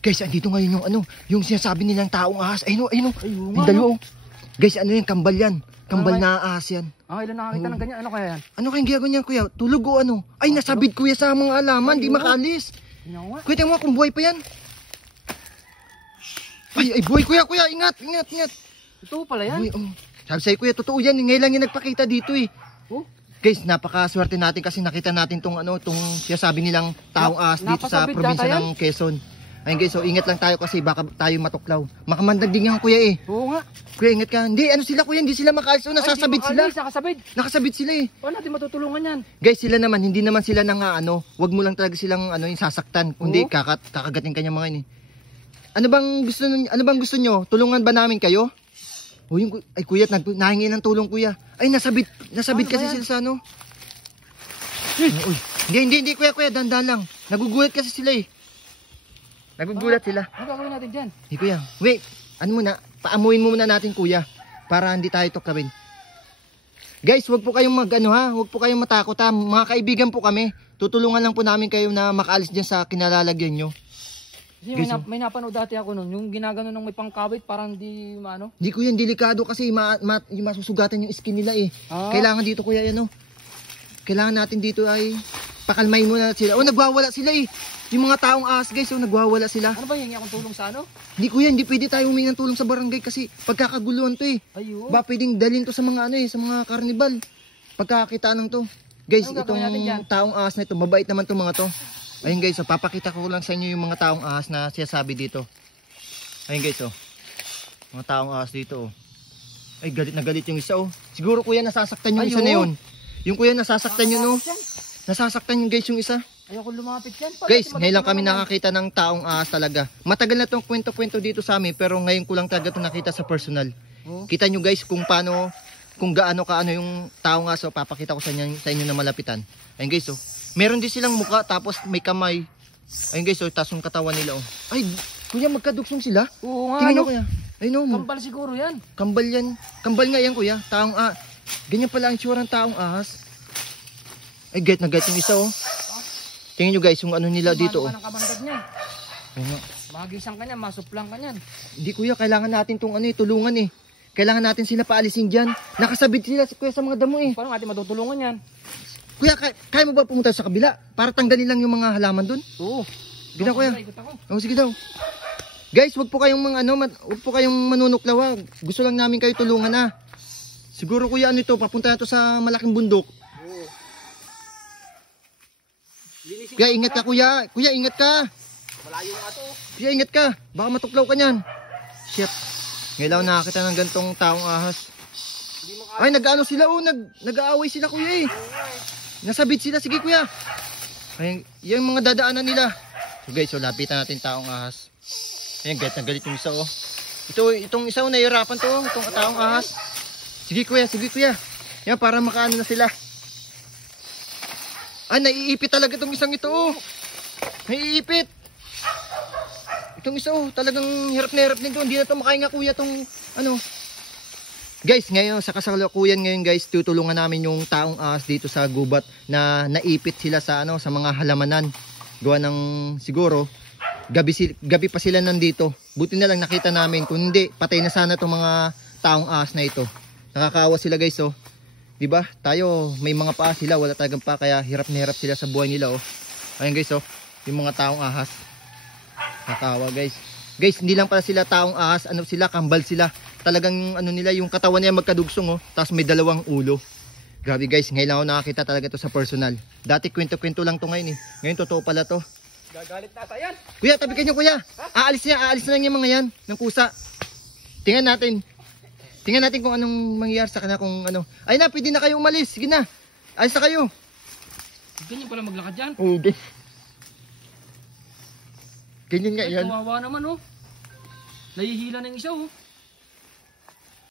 Guys, andito ngayon yung ano, yung sinasabi nilang taong ahas. Ayun, ayun, Ayun yung dalawa. Guys, ano yan, kambal yan. Kambal na ahas yan. Ilan nakakita ng ganyan. Ano kaya yan? Ano kayang ginagawa niyan, kuya? Tulog o ano? Ay, nasabit kuya sa mga alaman, di makalis. Kuya, tingnan mo kung buhay pa yan. Ay, buhay kuya, ingat. Totoo pala yan? Buhay, oh. Sabi sa'yo kuya, totoo yan. Ngayon lang yung nagpakita dito eh. Oh? Guys, napakaswerte natin kasi nakita natin tong sinasabi nilang taong ahas dito sa probinsya ng Quezon. Ayun guys, so ingat lang tayo kasi baka tayo matuklaw. Makamandag din yan kuya eh. Oo nga. Kuya, ingat ka. Hindi, ano sila kuya, hindi sila makaalis. So, nasasabit sila. Nakasabit sila eh. Paano natin matutulungan yan? Guys, sila naman, hindi naman sila nang wag mo lang talaga silang yung sasaktan. Kundi kakagatin kanya mga ini. Ano bang gusto nyo? Tulungan ba namin kayo? Oh, ay kuya, nahingi ng tulong kuya. Ay, nasabit kasi sila sa ano. Uy, hindi kuya, dandan lang. Nagugulat kasi sila eh. Nagugulat sila. Ano gagawin natin dyan? Hey kuya, wait. Ano muna, paamuin muna natin kuya. Para hindi tayo tuklawin. Guys, wag po kayong wag po kayong matakot ha. Mga kaibigan po kami. Tutulungan lang po namin kayo na makaalis dyan sa kinalalagyan nyo. Kasi may napanood dati ako nun, yung ginagano ng may pangkawit parang di maano. Hindi kuya, delikado kasi masusugatan yung skin nila eh. Kailangan dito kuya yan Kailangan natin dito ay pakalmayin muna sila. Oh, nagwawala sila eh. Yung mga taong ahas guys, nagwawala sila. Ano ba, hingi akong tulong sa ano? Hindi kuya, hindi pwede tayo humingi ng tulong sa barangay kasi pagkakaguluhan to eh. Ayun. Ba pwedeng dalhin to sa mga sa mga karnibal. Pagkakita ng to. Guys, itong taong ahas na ito, mabait naman to mga to. Ayun guys, papakita ko lang sa inyo yung mga taong ahas na sinasabi dito. Ayun guys, mga taong ahas dito Ay, galit na galit yung isa Siguro kuya nasasaktan yung isa na yun. Yung kuya nasasaktan yun Nasasaktan yung guys yung isa. Ayoko lumapit yan. Guys, ngayon lang kami nakakita ng taong ahas talaga. Matagal na tong kwento-kwento dito sa amin pero ngayon ko lang talaga ito nakita sa personal. Kita nyo guys kung paano, kung gaano kaano yung taong ahas. Papakita ko sa inyo na malapitan. Ayun guys meron din silang muka tapos may kamay. Ayun guys tapos yung katawan nila Ay, kuya magkadugsong sila. Oo nga. Tingnan nyo kuya. Ayun Kambal siguro yan. Kambal yan. Kambal nga yan kuya. Taong ahas. Ganyan pala ang tsura ng taong ahas. Ay, get na get yung isa Tingnan nyo guys yung ano nila dito Ng kamandag niya. Magisang ka niyan, masuplang ka niyan. Hindi kuya, kailangan natin tong tulungan eh. Kailangan natin sila paalisin dyan. Nakasabit sila kuya sa mga damo eh. Paano natin matutulungan yan? Kuya, kaya mo ba pumunta sa kabila? Para tanggalin lang yung mga halaman dun? Oo. Gina kuya. Sige daw. Guys, wag po kayong wag po kayong manunuklaw Gusto lang namin kayo tulungan Siguro kuya ito, papunta na to sa malaking bundok. Kuya, ingat ka kuya. Kuya, ingat ka. Malayo nga to. Kuya, ingat ka. Baka matuklaw ka niyan. Shit. Ngayon nakakita ng gantong taong ahas. Ay, nag-ano sila nag-aaway sila kuya eh. Nasabit sila. Sige kuya. Ay, yung mga dadaanan nila. So guys, lapitan natin taong ahas. Ayan, galit na galit yung isa itong isa nahihirapan to. Itong taong ahas. Sige kuya. Yan, para makaano na sila. Ay, naiipit talaga itong isang ito Naiipit. Itong isa talagang hirap na hirap nito. Hindi na ito makahinga kuya itong Guys, ngayon sa kasalukuyan ngayon guys, tutulungan namin yung taong ahas dito sa gubat na naipit sila sa sa mga halamanan. Gawa ng siguro gabi pa sila nandito. Buti na lang nakita namin, kung hindi patay na sana itong mga taong ahas na ito. Nakakaawa sila guys Diba? Tayo may mga paa sila, wala talagang paa kaya hirap na hirap sila sa buhay nila Ayun guys yung mga taong ahas. Nakakaawa guys. Guys, hindi lang pala sila taong ahas, sila kambal sila. Talagang nila yung katawan niya magkadugsong tapos may dalawang ulo. Grabe guys, ngayon lang ako nakakita talaga to sa personal. Dati kwento-kwento lang to ngayon Ngayon totoo pala to. Gagalit na yan. Kuya, tabi kayo kuya. Aalis na lang yung mga yan ng kusa. Tingnan natin kung anong mangyayari sa kanila kung Ay na, pwede na kayo umalis. Sige na. Alis na kayo. Ganyan pala maglakad yan. Oo, ganyan nga yan. Kawawa naman Nahihila ng isa